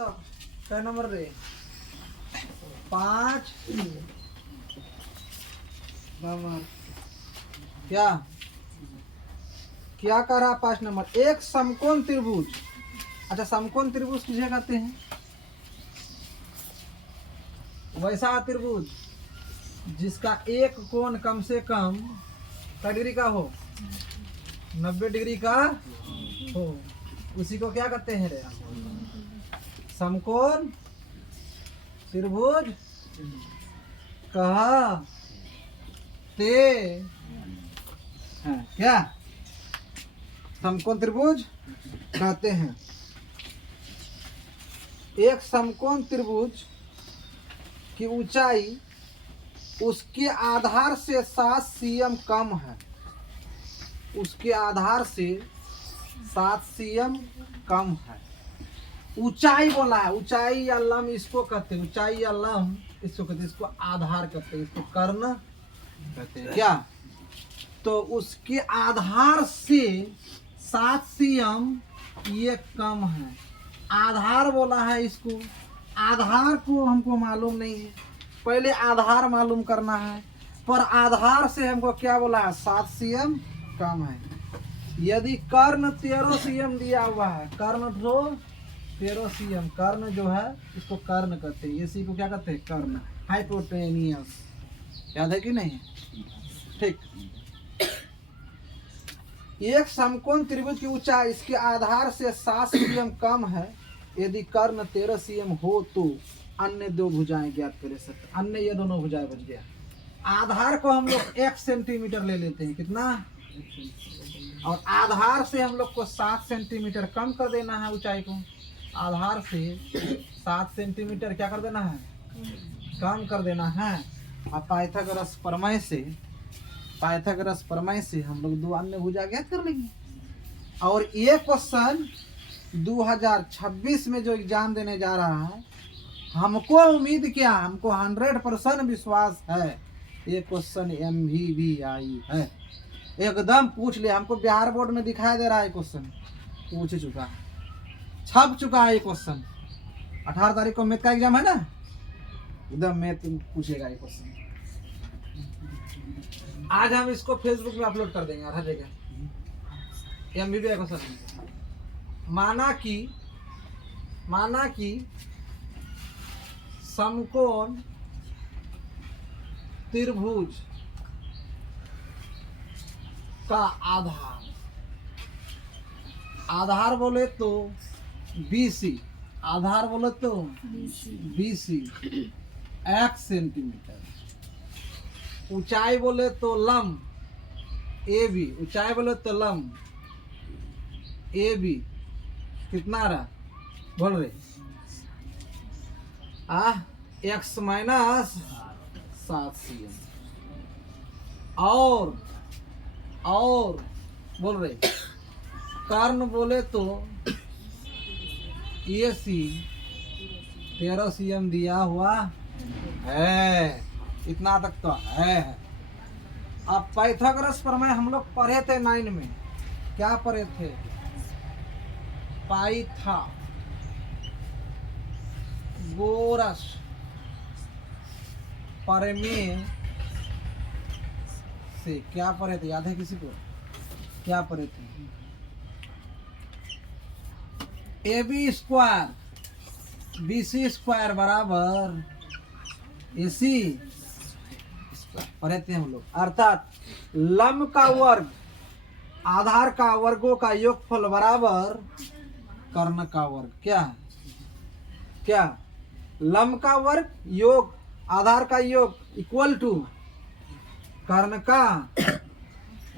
तो क्या नंबर रे 5 नंबर क्या क्या कर रहा 5 नंबर एक समकोण त्रिभुज। अच्छा समकोण त्रिभुज किसे कहते हैं? वैसा त्रिभुज जिसका एक कोण कम से कम क्या डिग्री का हो 90 डिग्री का हो उसी को क्या कहते हैं रे समकोण त्रिभुज कहते हैं। क्या समकोण त्रिभुज कहते हैं। एक समकोण त्रिभुज की ऊंचाई उसके आधार से 7 cm कम है। उसके आधार से 7 cm कम है। ऊंचाई बोला है, ऊंचाई या लंब इसको कहते हैं। ऊंचाई या लंब इसको कहते हैं, इसको आधार कहते हैं, इसको कर्ण कहते हैं। क्या तो उसके आधार से 7 cm ये कम है। आधार बोला है इसको। आधार को हमको मालूम नहीं है, पहले आधार मालूम करना है। पर आधार से हमको क्या बोला है 7 cm कम है। यदि कर्ण 13 cm दिया हुआ है, कर्ण जो 13 cm, कर्ण जो है इसको कर्ण कहते हैं। इसी को क्या कहते हैं कर्ण, हाइपोटेनियस। याद है कि नहीं? ठीक। एक समकोण त्रिभुज की ऊंचाई इसके आधार से 7 cm कम है। यदि कर्ण 13 cm हो तो अन्य दो भुजाएं ज्ञात कर सकते। अन्य ये दोनों भुजाएं बच गया। आधार को हम लोग 1 सेंटीमीटर ले लेते हैं, कितना? और आधार से हम लोग को 7 सेंटीमीटर कम कर देना है ऊंचाई को। आधार से 7 सेंटीमीटर क्या कर देना है कम कर देना है। और पाइथागोरस प्रमेय से हम लोग दो अन्य भुजा ज्ञात कर लेंगे। और ये क्वेश्चन 2026 में जो एग्जाम देने जा रहा है, हमको उम्मीद क्या, हमको 100% विश्वास है ये क्वेश्चन MVBI है। एकदम पूछ ले। हमको बिहार बोर्ड में दिखाई दे रहा है क्वेश्चन पूछ चुका है, छप चुका है ये क्वेश्चन। 18 तारीख को मैथ का एग्जाम है ना, एकदम मैथ पूछेगा ये क्वेश्चन। आज हम इसको फेसबुक में अपलोड कर देंगे हर जगह। MVBI क्वेश्चन माना कि समकोण त्रिभुज का आधार बोले तो BC, आधार बोले तो BC 1 सेंटीमीटर। ऊंचाई बोले तो लंब AB, ऊंचाई बोले तो लंब AB कितना रहा बोल रहे x माइनस 7 cm। और बोल रहे कर्ण बोले तो AC 13 cm दिया हुआ है। इतना तक तो है। अब पाइथागोरस प्रमेय हम लोग पढ़े थे 9 में। क्या पढ़े थे? पाइथागोरस प्रमेय से क्या पढ़े थे? याद है किसी को? क्या पढ़े थे? AB स्क्वायर BC स्क्वायर बराबर AC स्क्वायर पढ़े थे हम लोग। अर्थात लंब का वर्ग आधार का वर्गों का योगफल बराबर कर्ण का वर्ग। क्या लंब का वर्ग योग आधार का योग इक्वल टू कर्ण का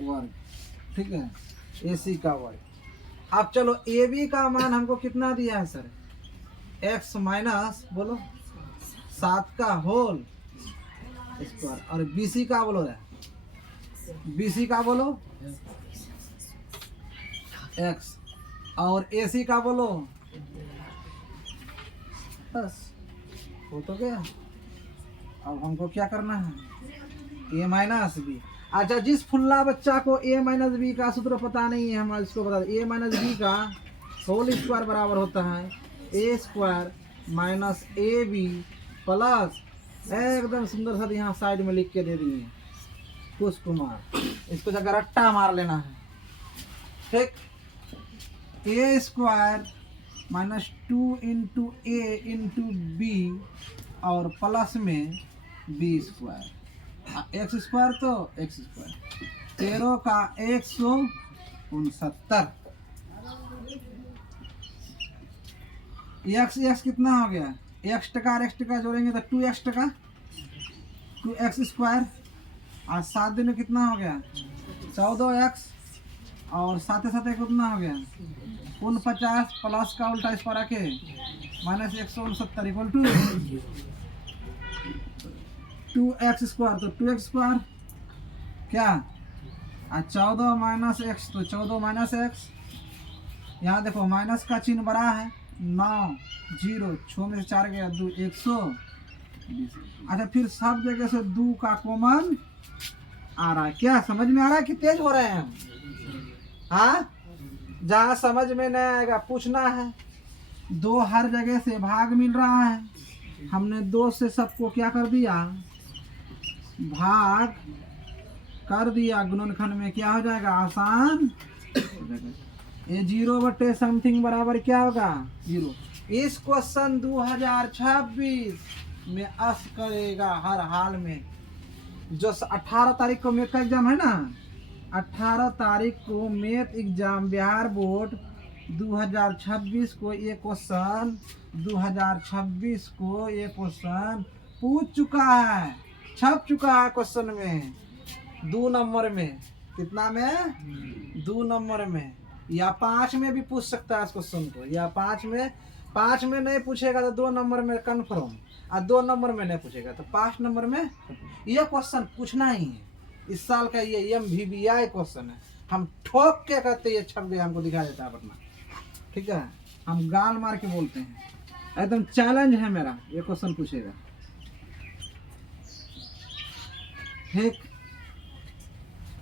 वर्ग। ठीक है, AC का वर्ग। अब चलो AB का मान हमको कितना दिया है सर? x माइनस बोलो 7 का होल स्क्वायर। और BC का बोलो BC का बोलो x और AC का बोलो बस हो तो गया। अब हमको क्या करना है? A minus b. अच्छा, जिस फुल्ला बच्चा को A माइनस बी का सूत्र पता नहीं है, हम इसको बता दें। A माइनस बी का होल स्क्वायर बराबर होता है A square minus A B plus, एकदम सुंदर सा यहाँ साइड में लिख के दे दिए कुश कुमार। इसको जगह रट्टा मार लेना है, ठीक। ए स्क्वायर माइनस 2 इंटू ए इंटू बी और प्लस में बी स्क्वायर, एक्स स्क्वायर तो एक्स स्क्वायर, 13 का 169। एक्स एक्स कितना हो गया, एक्स टका और एक्स टका जोड़ेंगे तो 2x टका, 2x स्क्वायर, और 7 दिन में कितना हो गया 14x, और साथ साथ कितना हो गया 49 प्लस का उल्टा इस पर आके minus 169 equal to 2x square, तो 2x स्क्वायर क्या, और 14 माइनस एक्स तो 14 माइनस एक्स, यहाँ देखो माइनस का चिन्ह बड़ा है, 9 0 6 में से 4 गया 2 120। अच्छा फिर सब जगह से 2 का कॉमन आ रहा है, क्या समझ में आ रहा है कि तेज हो रहे हैं हम? हाँ, जहाँ समझ में नहीं आएगा पूछना है। 2 हर जगह से भाग मिल रहा है, हमने 2 से सबको क्या कर दिया, भाग कर दिया, गुणनखंड में क्या हो जाएगा, आसान। ये 0 समथिंग बराबर क्या होगा 0। इस क्वेश्चन 2026 में अस करेगा हर हाल में। जो 18 तारीख को मेथ का एग्जाम है ना, 18 तारीख को मेथ एग्जाम बिहार बोर्ड 2026 को ये क्वेश्चन 2026 को ये क्वेश्चन पूछ चुका है, छप चुका है क्वेश्चन में 2 नंबर में। कितना में 2 नंबर में, या 5 में भी पूछ सकता है इस क्वेश्चन को, या 5 में नहीं पूछेगा तो 2 नंबर में कन्फर्म, और 2 नंबर में नहीं पूछेगा तो 5 नंबर में ये क्वेश्चन पूछना ही है। इस साल का ये MVBI क्वेश्चन है, हम ठोक के कहते ये छप गया, हमको दिखा देता है पटना, ठीक है, हम गाल मार के बोलते हैं, एकदम चैलेंज है मेरा, ये क्वेश्चन पूछेगा, ठीक।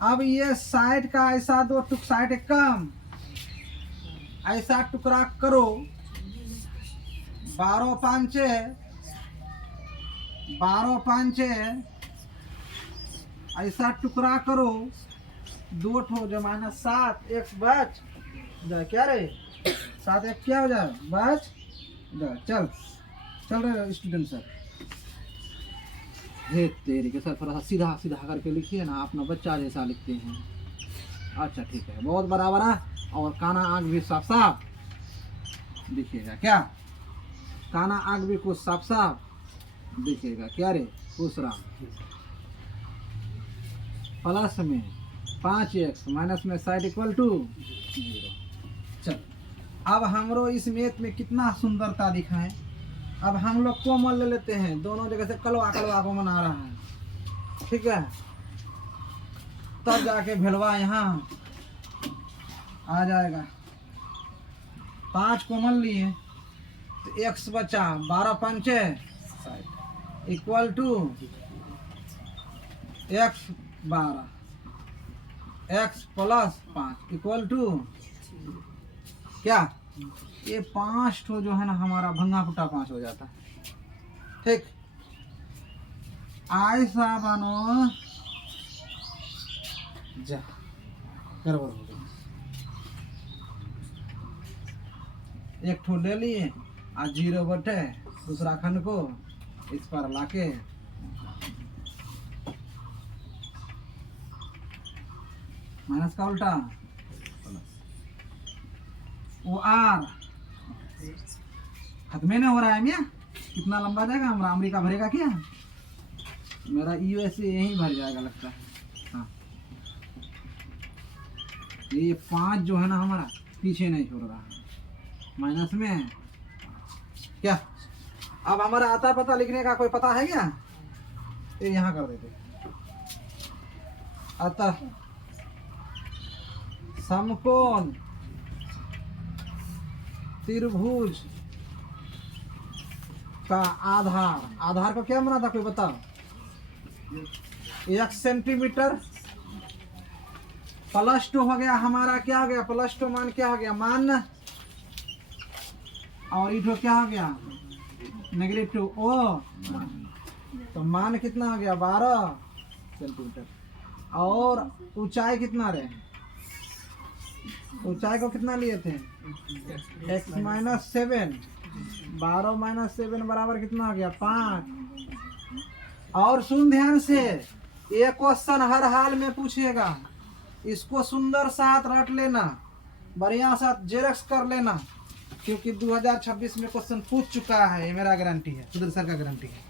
अब ये साइड का ऐसा 2 टुक साइड कम, ऐसा टुकड़ा करो, 12 5 ऐसा टुकड़ा करो, 2 ठो जो माइनस 7 एक्स बच जाए, क्या रे 7 एक क्या हो जाए बच जाए। चल रहे स्टूडेंट सर, हे तेरी के सर थोड़ा सा सीधा सीधा करके लिखिए ना, अपना बच्चा जैसा लिखते हैं। अच्छा ठीक है, बहुत बराबर है, और काना आग भी साफ साफ दिखेगा, क्या काना आग भी कुछ साफ साफ दिखेगा, क्या रे दूसरा, प्लस में 5x माइनस में साइड इक्वल टू 0। चल अब हमरो इस मेथ में कितना सुंदरता दिखाएं। अब हम लोग कॉमन ले लेते हैं, दोनों जगह से कलवा कॉमन आ रहा है, ठीक है, तब जाके भेलवा यहाँ आ जाएगा। 5 कॉमन लिए तो x बचा, 12 5 equal to x 12 x plus 5 equal to क्या, ये 5 ठो जो है ना हमारा भंगा फुटा 5 हो जाता है, ठीक। ऐसा बनो जा गड़बड़ हो गई, एक ठो ले लिए आ 0 बटे दूसरा खंड को इस पर लाके माइनस का उल्टा वो आर खत्म नहीं हो रहा है मियाँ, कितना लंबा जाएगा, हमारा अमेरिका भरेगा क्या, मेरा USA यहीं भर जाएगा लगता है। हाँ ये 5 जो है ना हमारा पीछे नहीं छोड़ रहा है, माइनस में क्या। अब हमारा आता पता लिखने का कोई पता है क्या, ये यहाँ कर देते, अतः समकोण त्रिभुज का आधार को क्या बना था कोई बताओ, 1 सेंटीमीटर +2 हो गया हमारा, क्या हो गया +2 मान क्या हो गया, मान और इधर क्या हो गया -2 ओ, तो मान कितना हो गया 12 सेंटीमीटर। और ऊंचाई कितना रहे, ऊंचाई को कितना लिए थे x - 7, 12 - 7 बराबर कितना हो गया 5। और सुन ध्यान से, ये क्वेश्चन हर हाल में पूछेगा, इसको सुंदर साथ रट लेना, बढ़िया सा जेरक्स कर लेना, क्योंकि 2026 में क्वेश्चन पूछ चुका है, ये मेरा गारंटी है, सुधीर सर का गारंटी है।